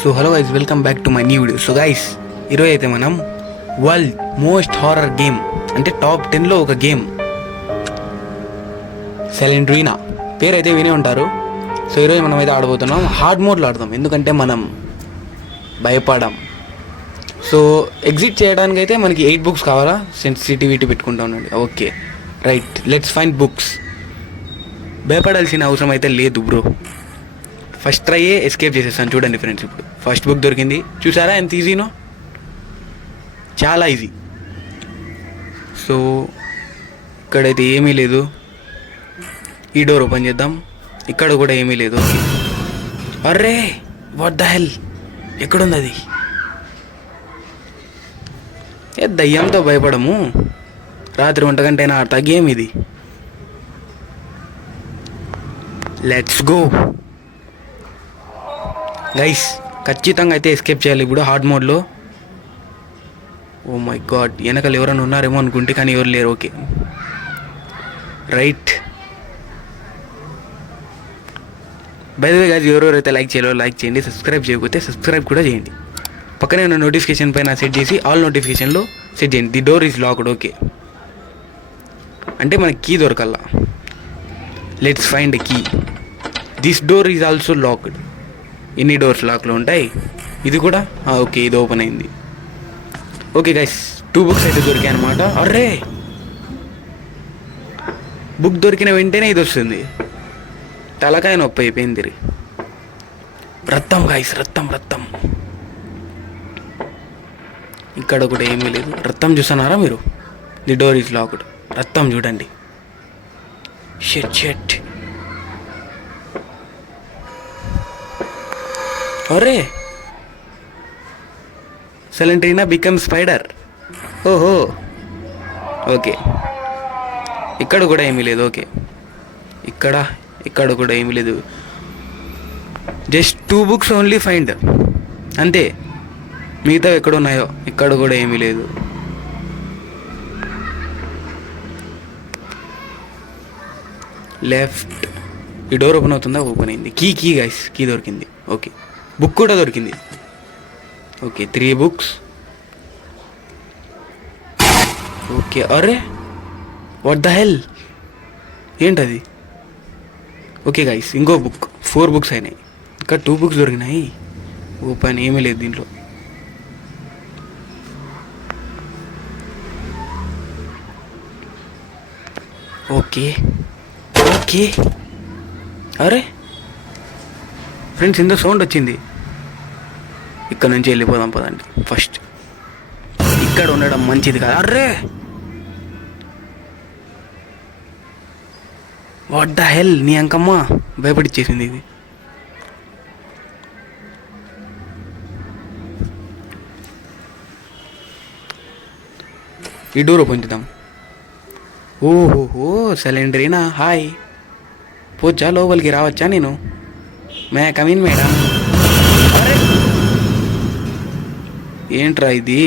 So hello guys, welcome back to my new video. So guys, ఈరోజు అయితే మనం world most horror game అంటే top 10లో ఒక game silent Reena పేరు అయితే వినే ఉంటారు. సో ఈరోజు మనం అయితే ఆడబోతున్నాం. హార్డ్ మోడ్లో ఆడదాం, ఎందుకంటే మనం భయపడం. సో ఎగ్జిట్ చేయడానికి అయితే మనకి 8 బుక్స్ కావాలా. సెన్సిటివిటీ పెట్టుకుంటా ఉండండి. Okay right, let's find books. భయపడాల్సిన అవసరం అయితే లేదు బ్రో. ఫస్ట్ ట్రైయే ఎస్కేప్ చేసేస్తాను. చూడండి ఫ్రెండ్స్, ఇప్పుడు ఫస్ట్ బుక్ దొరికింది. చూసారా ఎంత ఈజీనో? చాలా ఈజీ. సో ఇక్కడైతే ఏమీ లేదు. ఈ డోర్ ఓపెన్ చేద్దాం. ఇక్కడ కూడా ఏమీ లేదు. ఓకే, అర్రే వాట్ ద హెల్, ఎక్కడుంది అది? దయ్యంతో భయపడము. రాత్రి 1 గంట అయినా ఆడతా గేమ్ ఇది. Let's go guys. ఖచ్చితంగా అయితే ఎస్కేప్ చేయాలి ఇప్పుడు హార్డ్ మోడ్లో. ఓ మై గాడ్, వెనకాల ఎవరైనా ఉన్నారేమో అనుకుంటే, కానీ ఎవరు లేరు. Okay right. By the way guys, ఎవరెవరైతే లైక్ చేయాలో లైక్ చేయండి, సబ్స్క్రైబ్ చేయకపోతే సబ్స్క్రైబ్ కూడా చేయండి. పక్కనే ఉన్న నోటిఫికేషన్ పైన సెట్ చేసి ఆల్ నోటిఫికేషన్లో సెట్ చేయండి. The door is locked. Okay, అంటే మనకి కీ దొరకల్లా. Let's find a key. This door is also locked. ఎన్ని డోర్స్ లాక్లో ఉంటాయి? ఇది కూడా ఓకే, ఇది ఓపెన్ అయింది. ఓకే గైస్, 2 బుక్స్ అయితే దొరికాయి అనమాట. అర్రే, బుక్ దొరికిన వెంటనే ఇది వస్తుంది. తలకాయ నొప్పి అయిపోయింది. రక్తం గైస్, రక్తం రక్తం. ఇక్కడ కూడా ఏమీ లేదు. రక్తం చూస్తున్నారా మీరు? The door is locked. రక్తం చూడండి. షెట్ షెట్. అరే, సైలెంట్ రీనా బికమ్ స్పైడర్. ఓహో ఓకే, ఇక్కడ కూడా ఏమీ లేదు. ఓకే, ఇక్కడ కూడా ఏమీ లేదు. జస్ట్ 2 బుక్స్ ఓన్లీ ఫైండ్, అంతే. మిగతా ఎక్కడ ఉన్నాయో ఇక్కడ కూడా ఏమీ లేదు. లెఫ్ట్. ఈ డోర్ ఓపెన్ అవుతుందా? ఓపెన్ అయింది. కీ గైస్, కీ దొరికింది. ఓకే, బుక్ కూడా దొరికింది. Okay, 3 books. ఓకే, అరే వాట్ ద హెల్, ఏంటది? ఓకే గైస్, ఇంకో బుక్. 4 బుక్స్ అయినాయి. ఇంకా 2 బుక్స్ దొరికినాయి. ఓపెన్ ఏమీ లేదు దీంట్లో. ఓకే ఓకే, అరే ఫ్రెండ్స్, ఇంత సౌండ్ వచ్చింది. ఇక్కడ నుంచి వెళ్ళిపోదాం పదండి. ఫస్ట్ ఇక్కడ ఉండడం మంచిది కాదు. అర్రే వాట్ ద హెల్, నీ అంకమ్మ భయపడిచ్చేసింది ఇది. ఈ డోర్ ఓపెన్ చేద్దాం. ఓహోహో, సైలెంట్ రీనా హాయ్. పోచ్చా, లోపలికి రావచ్చా నేను? May come in madam. అరే ఏంట్రా ఇది?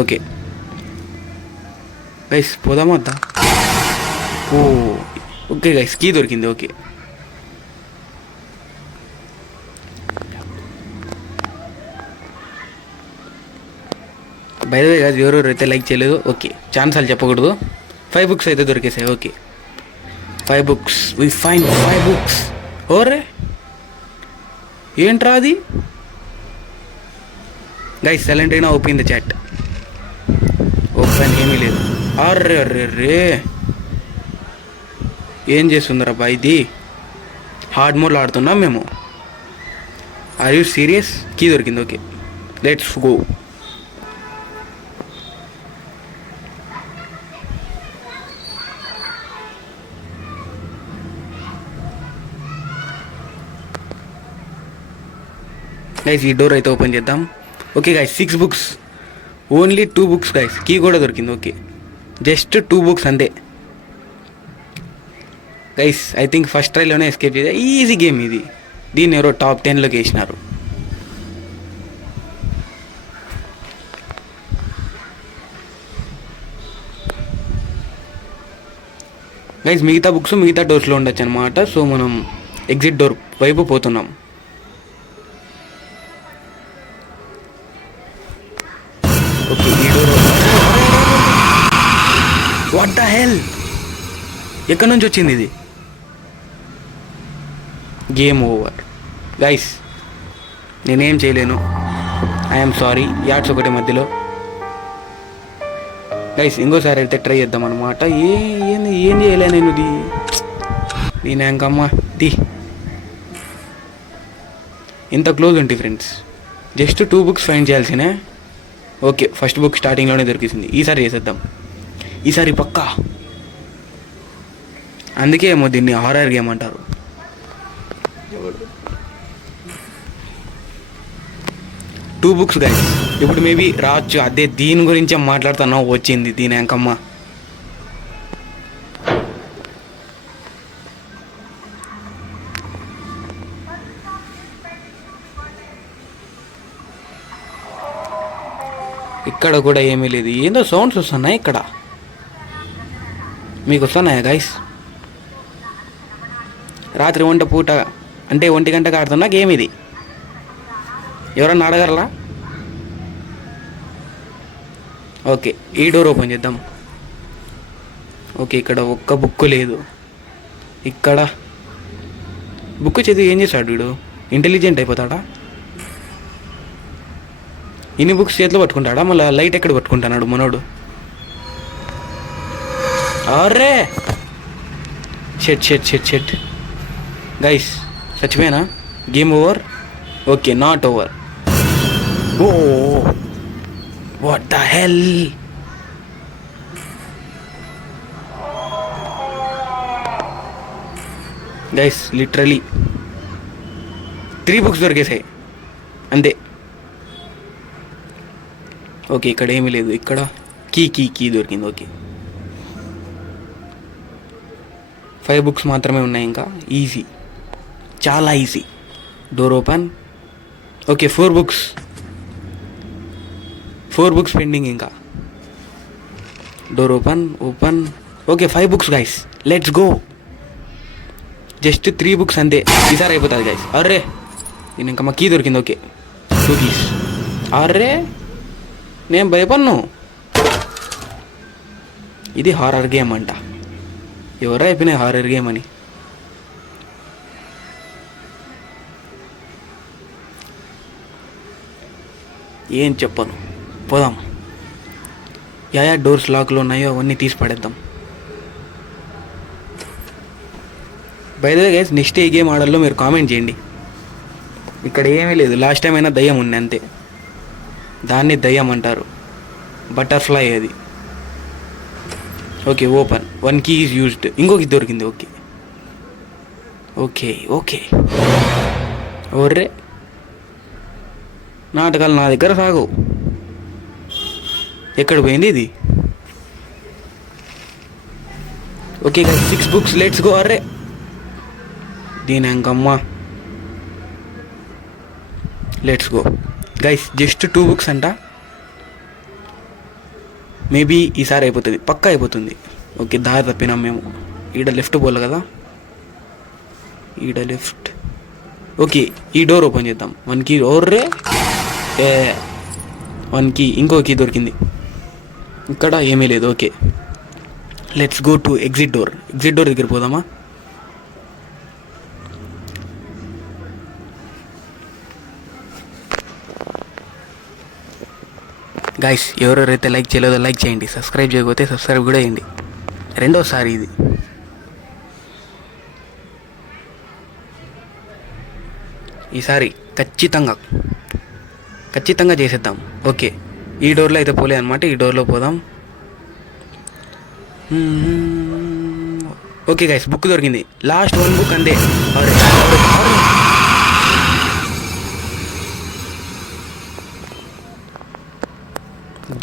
ఓకే గైస్, పోదామా వద్దా? ఓకే గైస్, కీ దొరికింది. Okay, by the way guys, ఎవరెవరు అయితే లైక్ చేయలేదు, ఓకే ఛాన్సాలు చెప్పకూడదు. 5 బుక్స్ అయితే దొరికేసాయి. Okay, 5 books. We find 5 books. ఓరే ఏంట్రా అది? గైస్, సైలెంట్ అయినా ఓపెన్ ద చాట్. ఓపెన్ ఏమీ లేదు. అర్రే అర్రే రే, ఏం చేస్తుందరా బా ఇది? హార్డ్ మోడ్లో ఆడుతున్నాం మేము. Are you serious? కీ దొరికింది. Okay, let's go. గైస్, ఈ డోర్ అయితే ఓపెన్ చేద్దాం. Okay guys, 6 books, only 2 books guys. Key కూడా దొరికింది. ఓకే, జస్ట్ 2 బుక్స్ అంతే గైస్. ఐ థింక్ ఫస్ట్ ట్రైలోనే ఎస్కేప్ చేయాలి. ఈజీ గేమ్ ఇది. దీన్ని ఎవరో టాప్ 10లోకి వేసినారు. గైస్, మిగతా బుక్స్ మిగతా డోర్స్లో ఉండొచ్చు అనమాట. సో మనం ఎగ్జిట్ డోర్ వైపు పోతున్నాం. హెల్, ఎక్కడి నుంచి వచ్చింది ఇది? గేమ్ ఓవర్ గైస్, నేనేం చేయలేను. I'm sorry. యాడ్స్ ఒకటి మధ్యలో. గైస్ ఇంకోసారి అయితే ట్రై చేద్దాం అనమాట. ఏం చేయలే నేను. దీని ఇంకమ్మా ఇంత క్లోజ్ ఉంటే ఫ్రెండ్స్, జస్ట్ 2 బుక్స్ ఫైండ్ చేయాల్సినే. ఓకే, ఫస్ట్ బుక్ స్టార్టింగ్లోనే దొరికింది. ఈసారి చేసేద్దాం, ఈసారి పక్కా. అందుకే ఏమో దీన్ని హారర్ గేమ్ అంటారు. 2 బుక్స్ గైస్. ఇప్పుడు మేబీ రావచ్చు. అదే దీని గురించే మాట్లాడుతున్నా. వచ్చింది దీని అంకమ్మ. ఇక్కడ కూడా ఏమీ లేదు. ఏందో సౌండ్స్ వస్తున్నాయి ఇక్కడ. మీకు వస్తున్నాయా గైస్? రాత్రి 1 పూట అంటే 1 గంటకు ఆడుతున్నా గేమ్ ఇది. ఎవరన్నా అడగరలా? ఓకే, ఈ డోర్ ఓపెన్ చేద్దాం. ఓకే, ఇక్కడ ఒక్క బుక్ లేదు. ఇక్కడ బుక్ చదివి ఏం చేస్తాడు వీడు? ఇంటెలిజెంట్ అయిపోతాడా? ఇన్ని బుక్స్ చేతిలో పట్టుకుంటాడా? మళ్ళీ లైట్ ఎక్కడ పట్టుకుంటున్నాడు మనోడు? అరే షెట్ గైస్, చచ్చిపోయానా? Game over. Okay, not over. Oh what the hell guys, literally 3 books దొరికేసాయి అంతే. ఓకే, ఇక్కడ ఏమీ లేదు. ఇక్కడ కీ దొరికింది. ఓకే, 5 బుక్స్ మాత్రమే ఉన్నాయి ఇంకా. ఈజీ, చాలా easy. Door open. Okay, 4 books pending ఇంకా. Door open. Okay, 5 books guys. Let's go. Just 3 books అంతే. ఈసారి అయిపోతుంది గైస్. అర్రే, నేను ఇంకా మా కీ దొరికింది. Okay, 2 keys. అర్రే, నేను భయపడ్ను. ఇది హారర్ గేమ్ అంట. ఎవరో అయిపోయినాయి హారర్ గేమ్ అని. ఏం చెప్పను, పోదాం. యా డోర్స్ లాక్లో ఉన్నాయో అవన్నీ తీసి పడేద్దాం. By the way guys, next ఏ గేమ్ ఆడాలో మీరు కామెంట్ చేయండి. ఇక్కడ ఏమీ లేదు. లాస్ట్ టైం అయినా దయ్యం ఉంది అంతే. దాన్ని దయ్యం అంటారు. బటర్ఫ్లై అది. Okay, open. 1 key is used. ఇంకొక దొరికింది. ఓకే. ఓర్రే, నాటకాలు నా దగ్గర సాగు. ఎక్కడ పోయింది ఇది? Okay guys, 6 books. Let's go. అర్రే, దీని అంకమ్మ. Let's go guys. Just 2 books అంట. మేబీ ఈసారి అయిపోతుంది, పక్కా అయిపోతుంది. ఓకే, దారి తప్పినాం మేము. ఈడ లెఫ్ట్ పోలే కదా. ఈడ లెఫ్ట్. ఓకే, ఈ డోర్ ఓపెన్ చేద్దాం. 1 కీ. ఓర్రే, 1 కీ. ఇంకో కీ దొరికింది. ఇక్కడ ఏమీ లేదు. Okay, let's go to exit door. Exit door దగ్గర పోదామా? గైస్, ఎవరెవరైతే లైక్ చేయలేదో లైక్ చేయండి. సబ్స్క్రైబ్ చేయకపోతే సబ్స్క్రైబ్ కూడా చేయండి. రెండోసారి ఇది. ఈసారి ఖచ్చితంగా చేసేద్దాం. ఓకే, ఈ డోర్లో అయితే పోలే అనమాట. ఈ డోర్లో పోదాం. ఓకే గైస్, బుక్ దొరికింది. లాస్ట్ 1 బుక్ అంతే.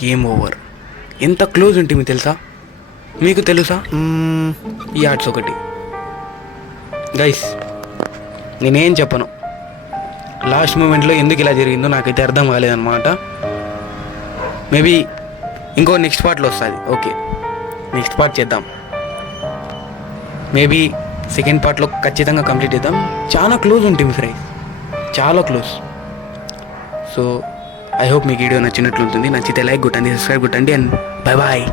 Game over. ఎంత క్లోజ్ ఉంటుంది తెలుసా? మీకు తెలుసా? ఈ ఆర్ట్స్ ఒకటి గైస్, నేనేం చెప్పను. లాస్ట్ మూమెంట్లో ఎందుకు ఇలా జరిగిందో నాకైతే అర్థం కాలేదన్నమాట. మేబీ ఇంకో నెక్స్ట్ పార్ట్లో వస్తుంది. ఓకే, నెక్స్ట్ పార్ట్ చేద్దాం. మేబీ సెకండ్ పార్ట్లో ఖచ్చితంగా కంప్లీట్ చేద్దాం. చాలా క్లోజ్ ఉంటుంది ఫ్రెండ్స్, చాలా క్లోజ్. సో ఐ హోప్ మీకు వీడియో నచ్చినట్లుంటుంది. నచ్చితే లైక్ కొట్టండి, సబ్స్క్రైబ్ కొట్టండి. And bye bye.